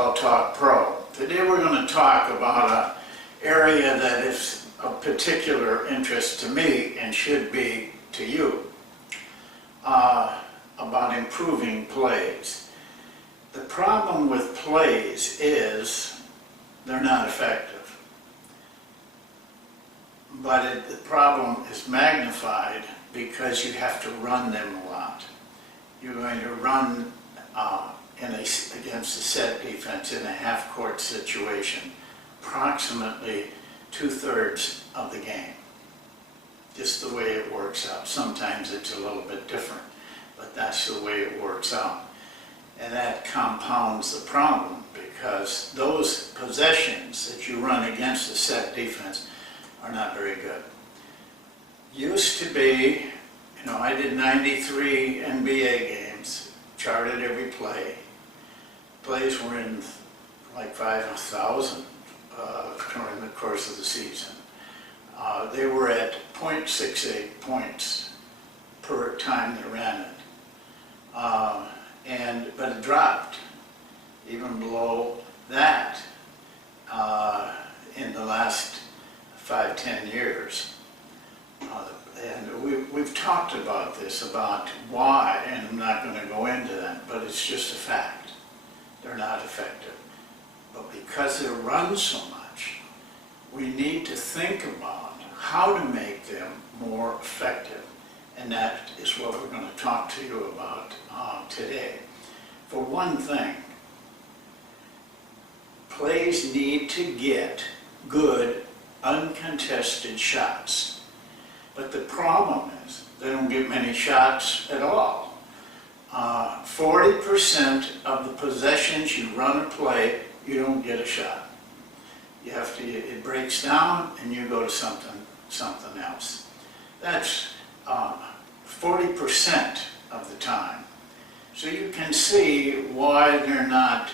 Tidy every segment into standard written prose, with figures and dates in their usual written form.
called Talk Pro. Today we're going to talk about an area that is of particular interest to me and should be to you, about improving plays. The problem with plays is they're not effective, but the problem is magnified because you have to run them a lot. You're going to run against a set defense in a half-court situation approximately 2/3 of the game. Just the way it works out. Sometimes it's a little bit different, but that's the way it works out. And that compounds the problem because those possessions that you run against a set defense are not very good. Used to be, I did 93 NBA games, charted every play. Plays were in like 5,000 during the course of the season. They were at 0.68 points per time they ran it. But it dropped even below that in the last 5-10 years. And we've talked about this, about why, and I'm not going to go into that, but it's just a fact. They're not effective. But because they're run so much, we need to think about how to make them more effective. And that is what we're going to talk to you about today. For one thing, plays need to get good, uncontested shots. But the problem is they don't get many shots at all. 40% of the possessions you run a play, you don't get a shot. You have to, it breaks down and you go to something else. That's 40% of the time. So you can see why they're not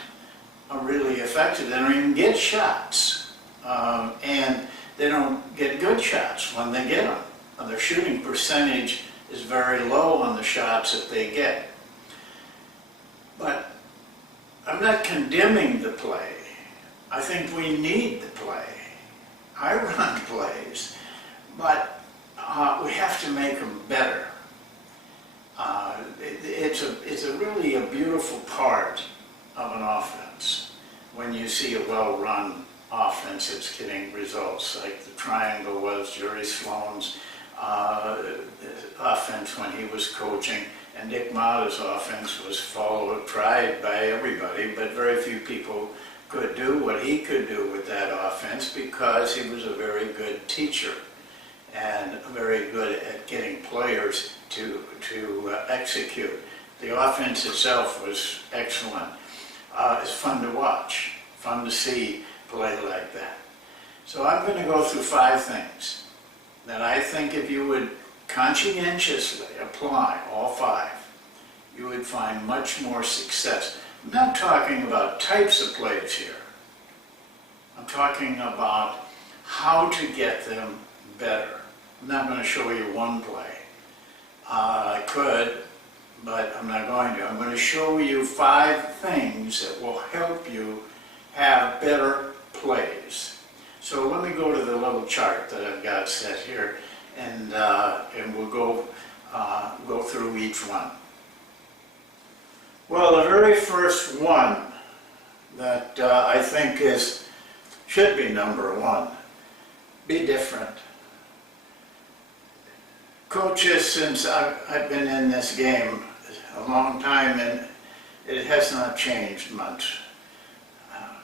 really effective. They don't even get shots. And they don't get good shots when they get them. Their shooting percentage is very low on the shots that they get. But I'm not condemning the play. I think we need the play. I run plays, but we have to make them better. It's really a beautiful part of an offense when you see a well-run offense that's getting results, like the triangle was Jerry Sloan's offense when he was coaching, and Dick Mata's offense was tried by everybody, but very few people could do what he could do with that offense because he was a very good teacher and very good at getting players to execute. The offense itself was excellent. It's fun to watch, fun to see play like that. So I'm going to go through 5 things that I think if you would conscientiously apply all 5, you would find much more success. I'm not talking about types of plays here. I'm talking about how to get them better. I'm not going to show you one play. I could, but I'm not going to. I'm going to show you 5 things that will help you have better plays. So let me go to the little chart that I've got set here, and we'll go through each one. Well, the very first one that I think should be number 1, be different. Coaches, since I've been in this game a long time, and it has not changed much.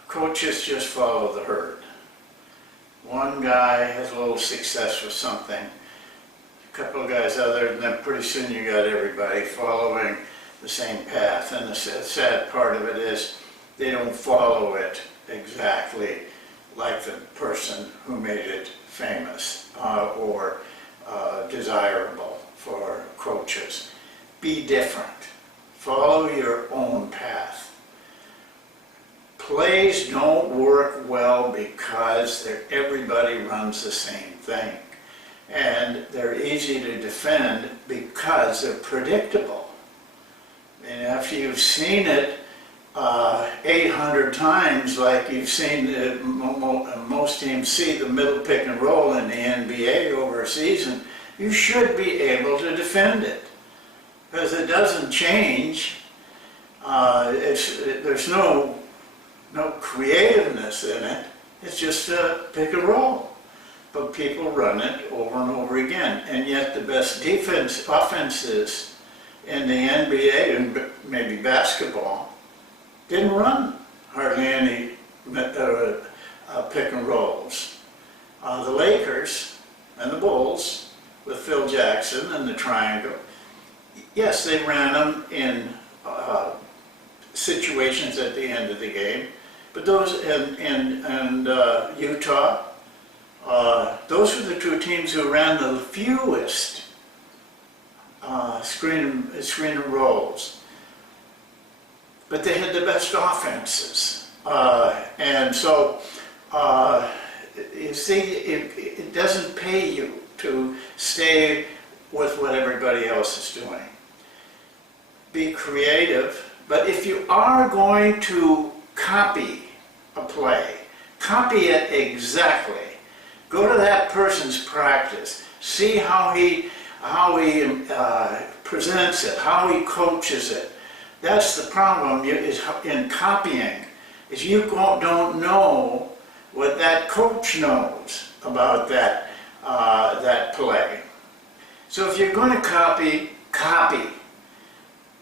Coaches just follow the herd. One guy has a little success with something, a couple of guys other, and then pretty soon you got everybody following the same path. And the sad part of it is they don't follow it exactly like the person who made it famous or desirable for coaches. Be different. Follow your own path. Plays don't work well because everybody runs the same thing. And they're easy to defend because they're predictable. And after you've seen it 800 times, like you've seen most teams see the middle pick and roll in the NBA over a season, you should be able to defend it, because it doesn't change. There's no creativeness in it. It's just a pick and roll. But people run it over and over again. And yet the best offenses in the NBA and maybe basketball didn't run hardly any pick and rolls. The Lakers and the Bulls with Phil Jackson and the triangle, yes, they ran them in situations at the end of the game, but those and Utah, those were the two teams who ran the fewest screen and rolls, but they had the best offenses, and so you see, it doesn't pay you to stay with what everybody else is doing. Be creative. But if you are going to copy a play, copy it exactly. Go to that person's practice. See how he presents it, how he coaches it. That's the problem in copying, is you don't know what that coach knows about that play. So if you're going to copy, copy.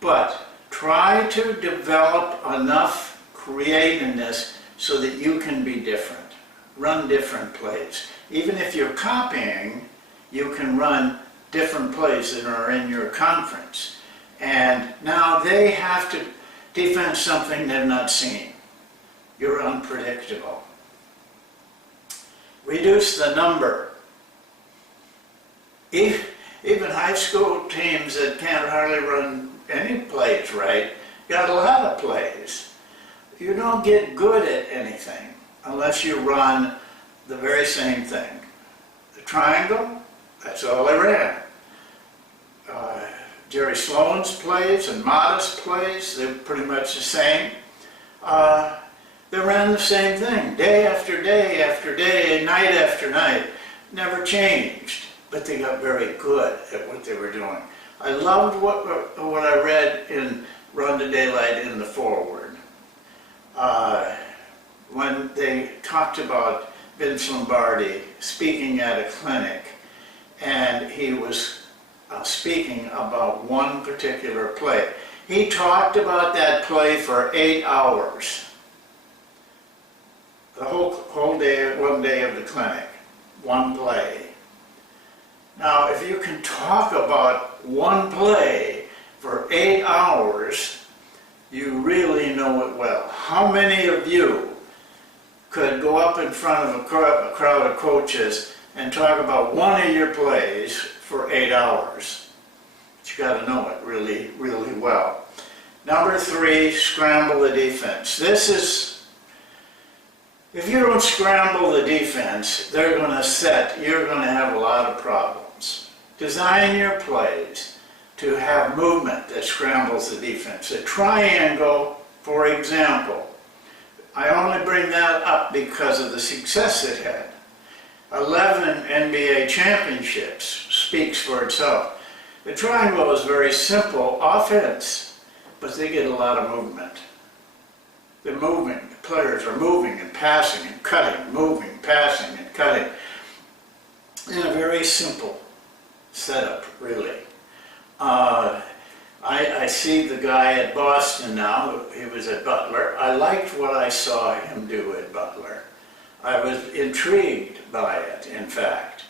But try to develop enough creativeness so that you can be different. Run different plays. Even if you're copying, you can run different plays that are in your conference. And now they have to defend something they've not seen. You're unpredictable. Reduce the number. Even high school teams that can't hardly run any plays right, got a lot of plays. You don't get good at anything unless you run the very same thing. The triangle, that's all they ran. Jerry Sloan's plays and Modest plays, they're pretty much the same. They ran the same thing, day after day after day, night after night. Never changed, but they got very good at what they were doing. I loved what I read in Run to Daylight in the foreword. When they talked about Vince Lombardi speaking at a clinic, and he was speaking about one particular play. He talked about that play for 8 hours. The whole day, one day of the clinic, one play. Now, if you can talk about one play for 8 hours, you really know it well. How many of you could go up in front of a crowd of coaches and talk about one of your plays for 8 hours? But you got to know it really, really well. Number 3, scramble the defense. This is, if you don't scramble the defense, they're going to you're going to have a lot of problems. Design your plays to have movement that scrambles the defense. A triangle, for example, I only bring that up because of the success it had. 11 NBA championships speaks for itself. The triangle is very simple offense, but they get a lot of movement. They're moving, the players are moving and passing and cutting, moving, passing and cutting. In a very simple setup, really. I see the guy at Boston now, he was at Butler. I liked what I saw him do at Butler. I was intrigued by it, in fact,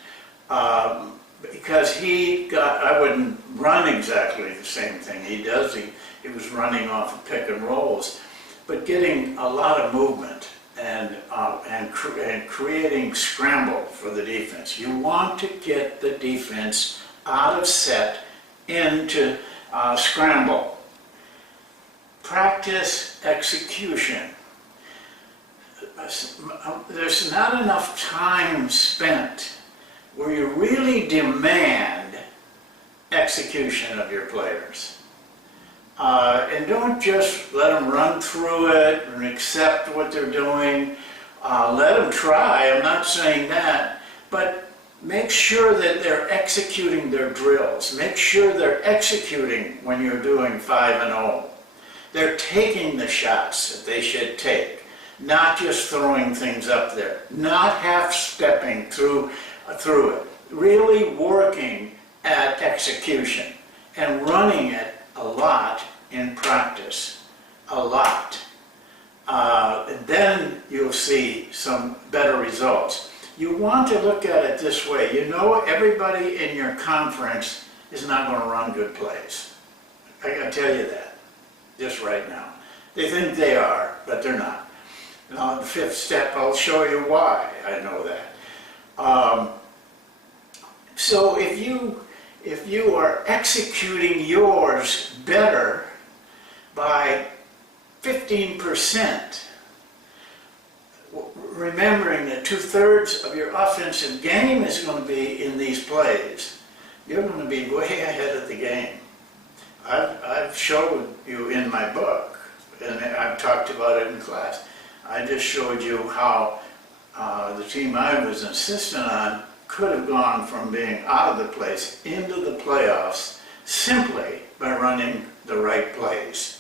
because I wouldn't run exactly the same thing he does. He was running off of pick and rolls, but getting a lot of movement and creating scramble for the defense. You want to get the defense out of set into scramble. Practice execution. There's not enough time spent where you really demand execution of your players. And don't just let them run through it and accept what they're doing. Let them try, I'm not saying that, but make sure that they're executing their drills. Make sure they're executing when you're doing 5 and 0. They're taking the shots that they should take, not just throwing things up there, not half-stepping through it, really working at execution and running it a lot in practice, a lot. And then you'll see some better results. You want to look at it this way. You know, everybody in your conference is not going to run good plays. I can tell you that, just right now. They think they are, but they're not. Now, the 5th step, I'll show you why I know that. So if you are executing yours better by 15%, remembering that 2/3 of your offensive game is going to be in these plays, you're going to be way ahead of the game. I've showed you in my book, and I've talked about it in class. I just showed you how the team I was insistent on could have gone from being out of the place into the playoffs simply by running the right plays.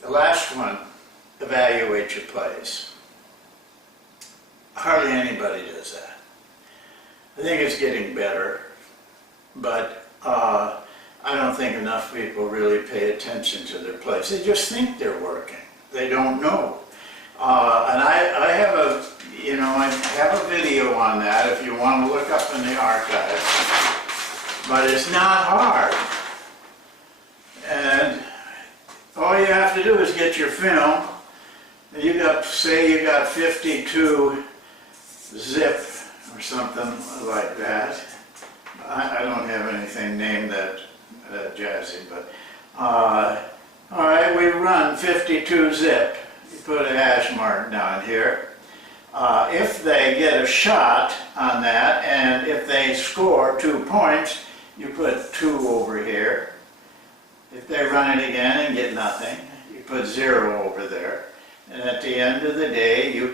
The last one, evaluate your plays. Hardly anybody does that. I think it's getting better, but I don't think enough people really pay attention to their plays. They just think they're working. They don't know. And I have a video on that if you want to look up in the archives. But it's not hard. And all you have to do is get your film. Say you got 52 zip or something like that. I don't have anything named that jazzy, but all right, we run 52 zip. You put a hash mark down here. If they get a shot on that, and if they score 2 points, you put 2 over here. If they run it again and get nothing, you put 0 over there. And at the end of the day, you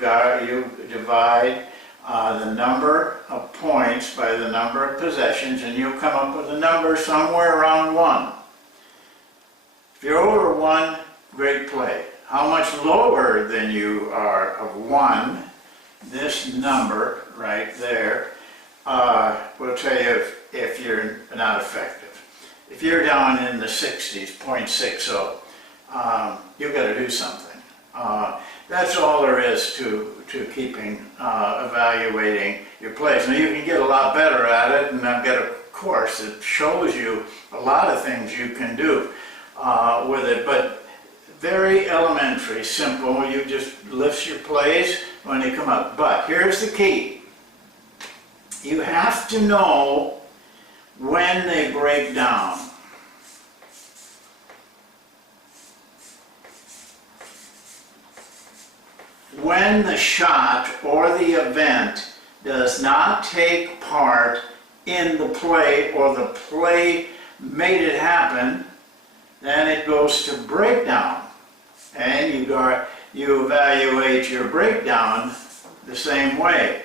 divide the number of points by the number of possessions, and you'll come up with a number somewhere around 1. If you're over 1, great play. How much lower than you are of 1, this number right there, will tell you if you're not effective. If you're down in the 60s, 0.60, you've got to do something. That's all there is to keeping, evaluating your plays. Now you can get a lot better at it, and I've got a course that shows you a lot of things you can do with it, but very elementary, simple. You just lift your plays when they come up. But here's the key. You have to know when they break down. When the shot or the event does not take part in the play, or the play made it happen, then it goes to breakdown. And you evaluate your breakdown the same way.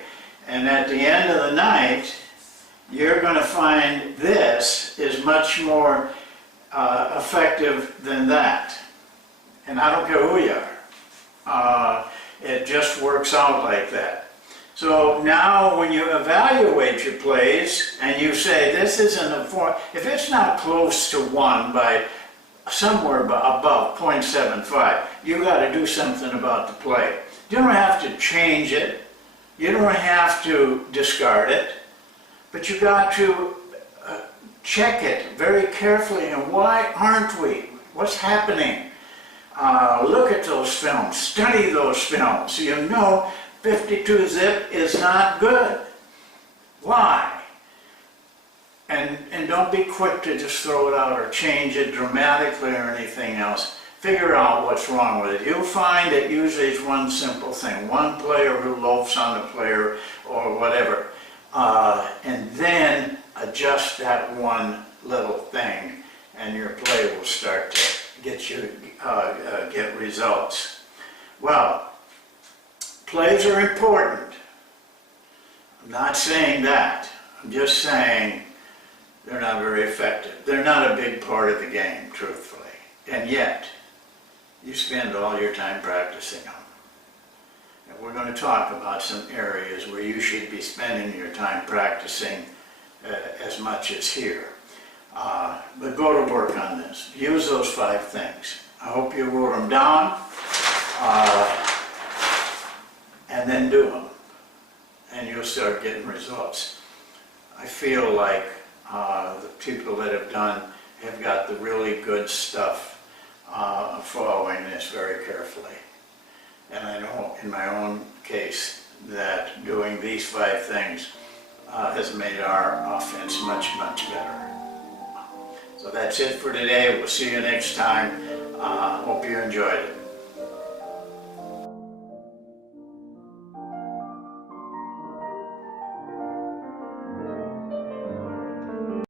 And at the end of the night, you're going to find this is much more effective than that. And I don't care who you are. It just works out like that. So now when you evaluate your plays and you say this isn't a 4, if it's not close to 1 by somewhere above 0.75, you got to do something about the play. You don't have to change it. You don't have to discard it. But you got to check it very carefully. And why aren't we? What's happening? Look at those films. Study those films. So you know 52 zip is not good. Why? And don't be quick to just throw it out or change it dramatically or anything else. Figure out what's wrong with it. You'll find that usually it's one simple thing. One player who loafs on the player or whatever. And then adjust that one little thing, and your play will start to get results. Well, plays are important. I'm not saying that. I'm just saying they're not very effective. They're not a big part of the game, truthfully. And yet, you spend all your time practicing them. And we're going to talk about some areas where you should be spending your time practicing as much as here. But go to work on this. Use those 5 things. I hope you wrote them down, and then do them, and you'll start getting results. I feel like the people that have got the really good stuff following this very carefully. And I know in my own case that doing these 5 things has made our offense much, much better. So that's it for today. We'll see you next time. Hope you enjoyed it.